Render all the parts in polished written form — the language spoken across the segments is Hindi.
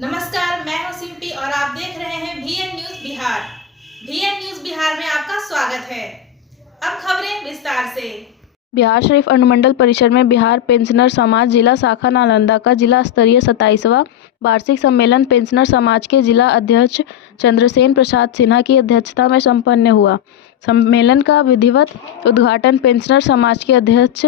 नमस्कार, मैं हूं सिम्पी और आप देख रहे हैं VN news Bihar. VN news Bihar में आपका स्वागत है। अब खबरें विस्तार से। बिहार शरीफ अनुमंडल परिसर में बिहार पेंशनर समाज जिला शाखा नालंदा का जिला स्तरीय 27वां वार्षिक सम्मेलन पेंशनर समाज के जिला अध्यक्ष चंद्रसेन प्रसाद सिन्हा की अध्यक्षता में संपन्न हुआ। सम्मेलन का विधिवत उद्घाटन पेंशनर समाज के अध्यक्ष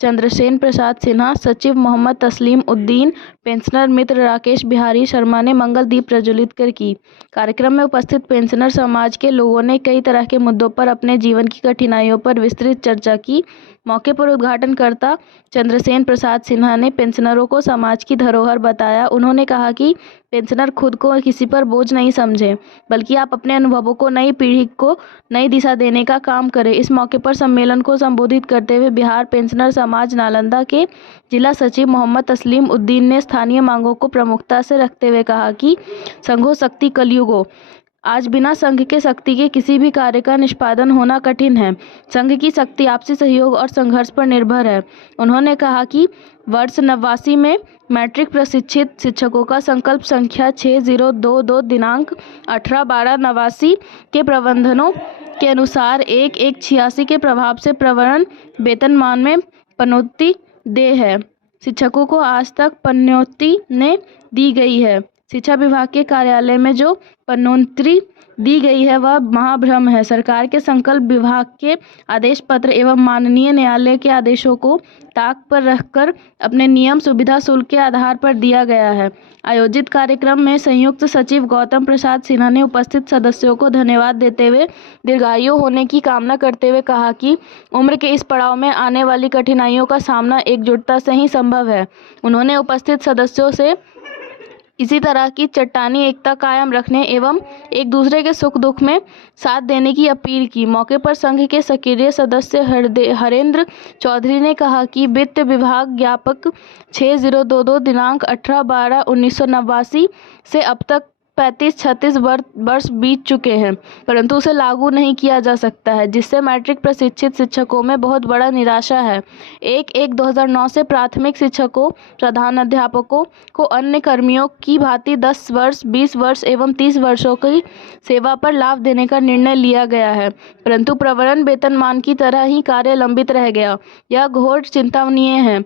चंद्रसेन प्रसाद सिन्हा, सचिव मोहम्मद तस्लीम उद्दीन, पेंशनर मित्र राकेश बिहारी शर्मा ने मंगल दीप प्रज्वलित कर की। कार्यक्रम में उपस्थित पेंशनर समाज के लोगों ने कई तरह के मुद्दों पर अपने जीवन की कठिनाइयों पर विस्तृत चर्चा की। मौके पर उद्घाटनकर्ता चंद्रसेन प्रसाद सिन्हा ने पेंशनरों को समाज की धरोहर बताया। उन्होंने कहा कि पेंशनर खुद को किसी पर बोझ नहीं समझे, बल्कि आप अपने अनुभवों को नई पीढ़ी को नई दिशा देने का काम करें। इस मौके पर सम्मेलन को संबोधित करते हुए बिहार पेंशनर समाज नालंदा के जिला सचिव मोहम्मद तस्लीम उद्दीन ने स्थानीय मांगों को प्रमुखता से रखते हुए कहा कि संघो शक्ति कलयुगो, आज बिना संघ के शक्ति के किसी भी कार्य का निष्पादन होना कठिन है। संघ की शक्ति आपसी सहयोग और संघर्ष पर निर्भर है। उन्होंने कहा कि वर्ष 89 में मैट्रिक प्रशिक्षित शिक्षकों का संकल्प संख्या 6022 दिनांक 18/12/89 के प्रबंधनों के अनुसार 1186 के प्रभाव से प्रवरण वेतनमान में पनौती दे है। शिक्षकों को आज तक पनौती ने दी गई है। शिक्षा विभाग के कार्यालय में जो पनौती दी गई है वह महाभ्रम है। सरकार के संकल्प विभाग के आदेश पत्र एवं माननीय न्यायालय के आदेशों को ताक पर रखकर अपने नियम सुविधा शुल्क के आधार पर दिया गया है। आयोजित कार्यक्रम में संयुक्त सचिव गौतम प्रसाद सिन्हा ने उपस्थित सदस्यों को धन्यवाद देते हुए दीर्घायु होने की कामना करते हुए कहा कि उम्र के इस पड़ाव में आने वाली कठिनाइयों का सामना एकजुटता से ही संभव है। उन्होंने उपस्थित सदस्यों से इसी तरह की चट्टानी एकता कायम रखने एवं एक दूसरे के सुख दुख में साथ देने की अपील की। मौके पर संघ के सक्रिय सदस्य हरेंद्र चौधरी ने कहा कि वित्त विभाग ज्ञापक 6022 दिनांक 18/12/1989 से अब तक 35-36 वर्ष बीत चुके हैं, परंतु उसे लागू नहीं किया जा सकता है, जिससे मैट्रिक प्रशिक्षित शिक्षकों में बहुत बड़ा निराशा है। 1/1/2009 से प्राथमिक शिक्षकों, प्रधानाध्यापकों को अन्य कर्मियों की भांति 10 वर्ष, 20 वर्ष एवं 30 वर्षों की सेवा पर लाभ देने का निर्णय लिया गया है, परंतु प्रवरण वेतनमान की तरह ही कार्य लंबित रह गया। यह घोर चिंताजनक है।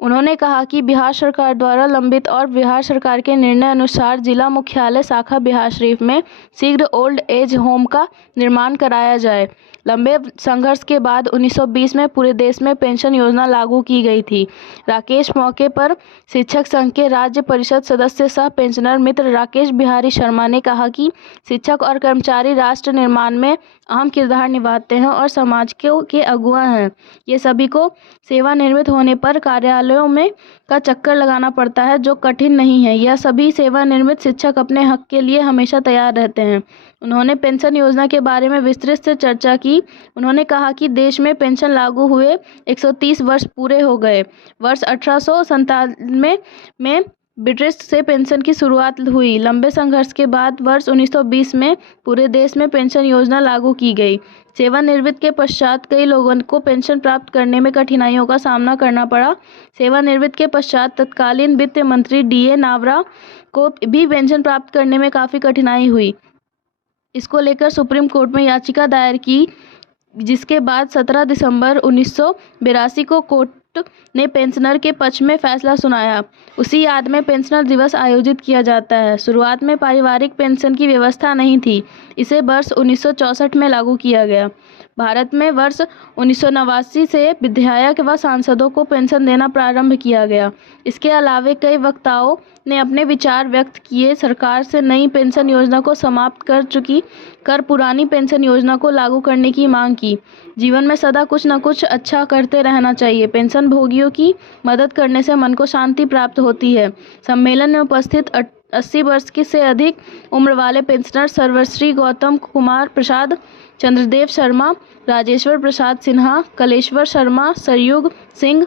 उन्होंने कहा कि बिहार सरकार द्वारा लंबित और बिहार सरकार के निर्णय अनुसार जिला मुख्यालय शाखा बिहार शरीफ में शीघ्र ओल्ड एज होम का निर्माण कराया जाए। लंबे संघर्ष के बाद 1920 में पूरे देश में पेंशन योजना लागू की गई थी। राकेश मौके पर शिक्षक संघ के राज्य परिषद सदस्य सह पेंशनर मित्र राकेश बिहारी शर्मा ने कहा कि शिक्षक और कर्मचारी राष्ट्र निर्माण में अहम किरदार निभाते हैं और समाज के अगुआ हैं। ये सभी को सेवानिवृत्त होने पर कार्यालयों में का चक्कर लगाना पड़ता है, जो कठिन नहीं है। यह सभी सेवानिवृत्त शिक्षक अपने हक के लिए हमेशा तैयार रहते हैं। उन्होंने पेंशन योजना के बारे में विस्तृत से चर्चा की। उन्होंने कहा कि देश में पेंशन लागू हुए 130 वर्ष पूरे हो गए। वर्ष 1897 में ब्रिटिश से पेंशन की शुरुआत हुई। लंबे संघर्ष के बाद वर्ष 1920 में पूरे देश में पेंशन योजना लागू की गई। सेवानिवृत्ति के पश्चात कई लोगों को पेंशन प्राप्त करने में कठिनाइयों का सामना करना पड़ा। सेवानिवृत्ति के पश्चात तत्कालीन वित्त मंत्री DA नावरा को भी पेंशन प्राप्त करने में काफ़ी कठिनाई हुई। इसको लेकर सुप्रीम कोर्ट में याचिका दायर की, जिसके बाद 17 दिसंबर 1982 को कोर्ट ने पेंशनर के पक्ष में फैसला सुनाया। उसी याद में पेंशनर दिवस आयोजित किया जाता है। शुरुआत में पारिवारिक पेंशन की व्यवस्था नहीं थी। इसे वर्ष 1964 में लागू किया गया। भारत में वर्ष 1989 से विधायक व सांसदों को पेंशन देना प्रारंभ किया गया। इसके अलावा कई वक्ताओं ने अपने विचार व्यक्त किए। सरकार से नई पेंशन योजना को समाप्त कर पुरानी पेंशन योजना को लागू करने की मांग की। जीवन में सदा कुछ न कुछ अच्छा करते रहना चाहिए। पेंशन भोगियों की मदद करने से मन को शांति प्राप्त होती है। सम्मेलन में उपस्थित 80 वर्ष से अधिक उम्र वाले पेंशनर सर्वश्री गौतम कुमार प्रसाद, चंद्रदेव शर्मा, राजेश्वर प्रसाद सिन्हा, कलेश्वर शर्मा, सरयुग सिंह,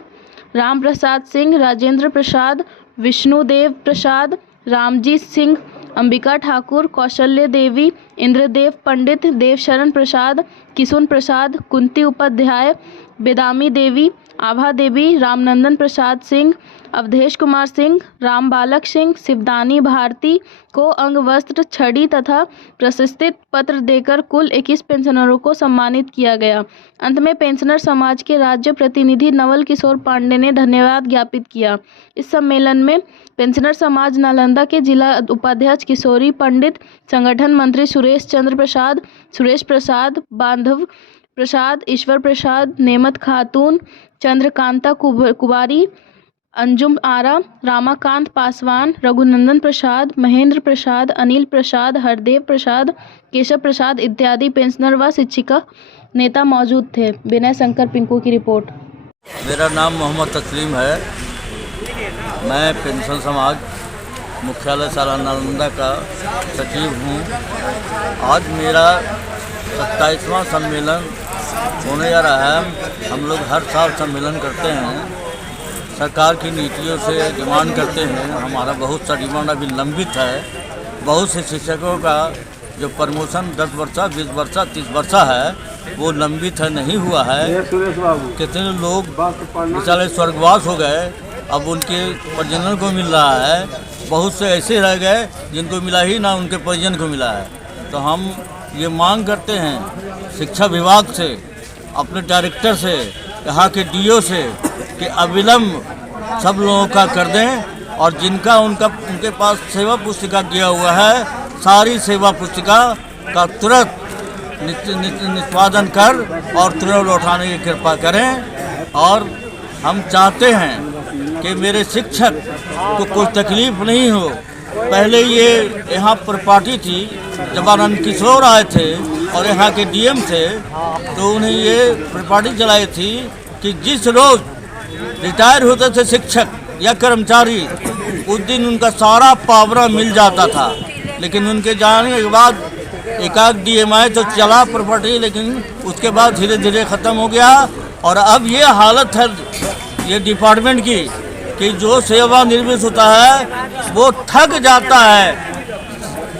राम प्रसाद सिंह, राजेंद्र प्रसाद, विष्णुदेव प्रसाद, रामजीत सिंह, अंबिका ठाकुर, कौशल्य देवी, इंद्रदेव पंडित, देवशरण प्रसाद, किशुन प्रसाद, कुंती उपाध्याय, बेदामी देवी, आभा देवी, रामनंदन प्रसाद सिंह, अवधेश कुमार सिंह, राम बालक सिंह, शिवदानी भारती को अंग वस्त्र, छड़ी तथा प्रशस्ति पत्र देकर कुल 21 पेंशनरों को सम्मानित किया गया। अंत में पेंशनर समाज के राज्य प्रतिनिधि नवल किशोर पांडे ने धन्यवाद ज्ञापित किया। इस सम्मेलन में पेंशनर समाज नालंदा के जिला उपाध्यक्ष किशोरी पंडित, संगठन मंत्री सुरेश प्रसाद, बांधव प्रसाद, ईश्वर प्रसाद, नेमत खातून, चंद्रकांता कुमारी, अंजुम आरा, रामाकांत पासवान, रघुनंदन प्रसाद, महेंद्र प्रसाद, अनिल प्रसाद, हरदेव प्रसाद, केशव प्रसाद इत्यादि पेंशनर व शिक्षिका नेता मौजूद थे। विनय शंकर पिंकू की रिपोर्ट। मेरा नाम मोहम्मद तस्लीम है। मैं पेंशन समाज मुख्यालय साला नालंदा का सचिव हूँ। आज मेरा 27वां सम्मेलन होने जा रहा है। हम लोग हर साल सम्मेलन करते हैं, सरकार की नीतियों से डिमांड करते हैं। हमारा बहुत सा डिमांड अभी लंबित है। बहुत से शिक्षकों का जो प्रमोशन 10 वर्षा, 20 वर्षा, 30 वर्षा है वो लंबित है, नहीं हुआ है। कितने लोग बेचारे स्वर्गवास हो गए, अब उनके परिजनों को मिल रहा है। बहुत से ऐसे रह गए जिनको मिला ही ना, उनके परिजन को मिला है। तो हम ये मांग करते हैं शिक्षा विभाग से, अपने डायरेक्टर से, यहाँ के डीओ से कि अविलंब सब लोगों का कर दें और जिनका उनके पास सेवा पुस्तिका दिया हुआ है, सारी सेवा पुस्तिका का तुरंत निष्पादन कर और तुरंत लौटाने की कृपा करें। और हम चाहते हैं कि मेरे शिक्षक को कोई तकलीफ नहीं हो। पहले ये यहाँ पर पार्टी थी, जब आनंद किशोर आए थे और यहाँ के डीएम थे, तो उन्हें ये प्रपार्टी चलाई थी कि जिस रोज रिटायर होते थे शिक्षक या कर्मचारी, उस दिन उनका सारा पावरा मिल जाता था। लेकिन उनके जाने के बाद एकाध डीएम आए तो चला प्रॉपर्टी, लेकिन उसके बाद धीरे धीरे ख़त्म हो गया। और अब ये हालत है ये डिपार्टमेंट की कि जो सेवानिवृत्त होता है वो थक जाता है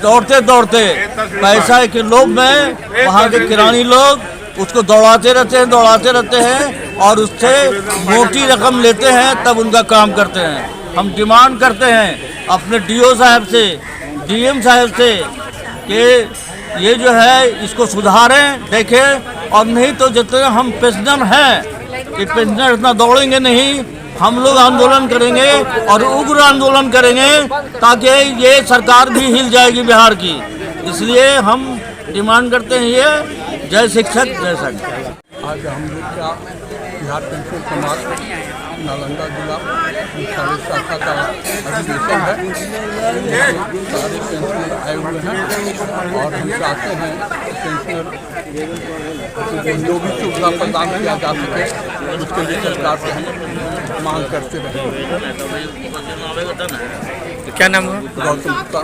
दौड़ते दौड़ते। पैसा के लोभ में वहाँ के किरानी लोग उसको दौड़ाते रहते हैं और उससे मोटी रकम लेते हैं, तब उनका काम करते हैं। हम डिमांड करते हैं अपने डीओ साहब से, डीएम साहब से कि ये जो है इसको सुधारें, देखें। और नहीं तो जितने हम पेंशनर हैं, ये पेंशनर इतना दौड़ेंगे नहीं। हम लोग आंदोलन करेंगे और उग्र आंदोलन करेंगे ताकि ये सरकार भी हिल जाएगी बिहार की। इसलिए हम डिमांड करते हैं ये जय शिक्षक जय संघ। आज हम लोग का बिहार पेंशन समाज नालंदा जिला मुख्यालय शाखा का अधिवेशन है। सारे पेंशनर आए हुए हैं और हम चाहते हैं पेंशनर जो भी सुविधा प्रदान किया जा सके उसके लिए सरकार से हम मांग करते रहेंगे। क्या नाम है? गौतम गुप्ता।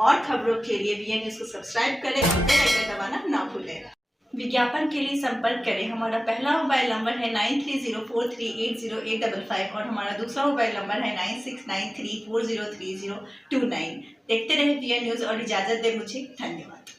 और खबरों के लिए बीएन न्यूज को सब्सक्राइब करें और बेल आइकन दबाना ना भूलें। विज्ञापन के लिए संपर्क करें। हमारा पहला मोबाइल नंबर है 9304380855 और हमारा दूसरा मोबाइल नंबर है 9693403029। देखते रहे बीएन न्यूज और इजाजत दे मुझे। धन्यवाद।